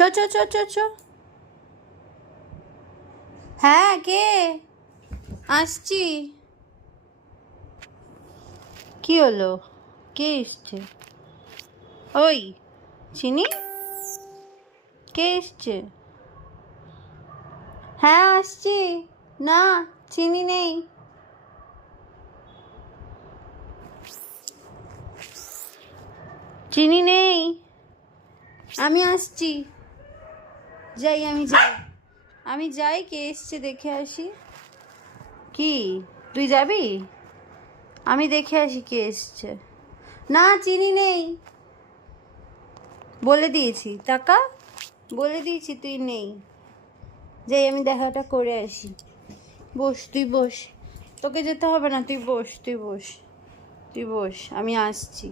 চ চ চ চ চ। হ্যাঁ, কে? আসছি। কি হলো? কে এসছে? ওই চিনি, কে এসছে? হ্যাঁ আসছি। না, চিনি নেই। চিনি নেই, আমি আসছি। যাই, আমি যাই, কে এসছে দেখে আসি। কি, তুই যাবি? আমি দেখে আসি কে এসছে। না, চিনি নেই, বলে দিয়েছি। টাকা বলে দিয়েছি তুই নেই। যাই, আমি দেখাটা করে আসি। বস, তুই বস, তোকে যেতে হবে না, তুই বস, তুই বস, তুই বস, আমি আসছি।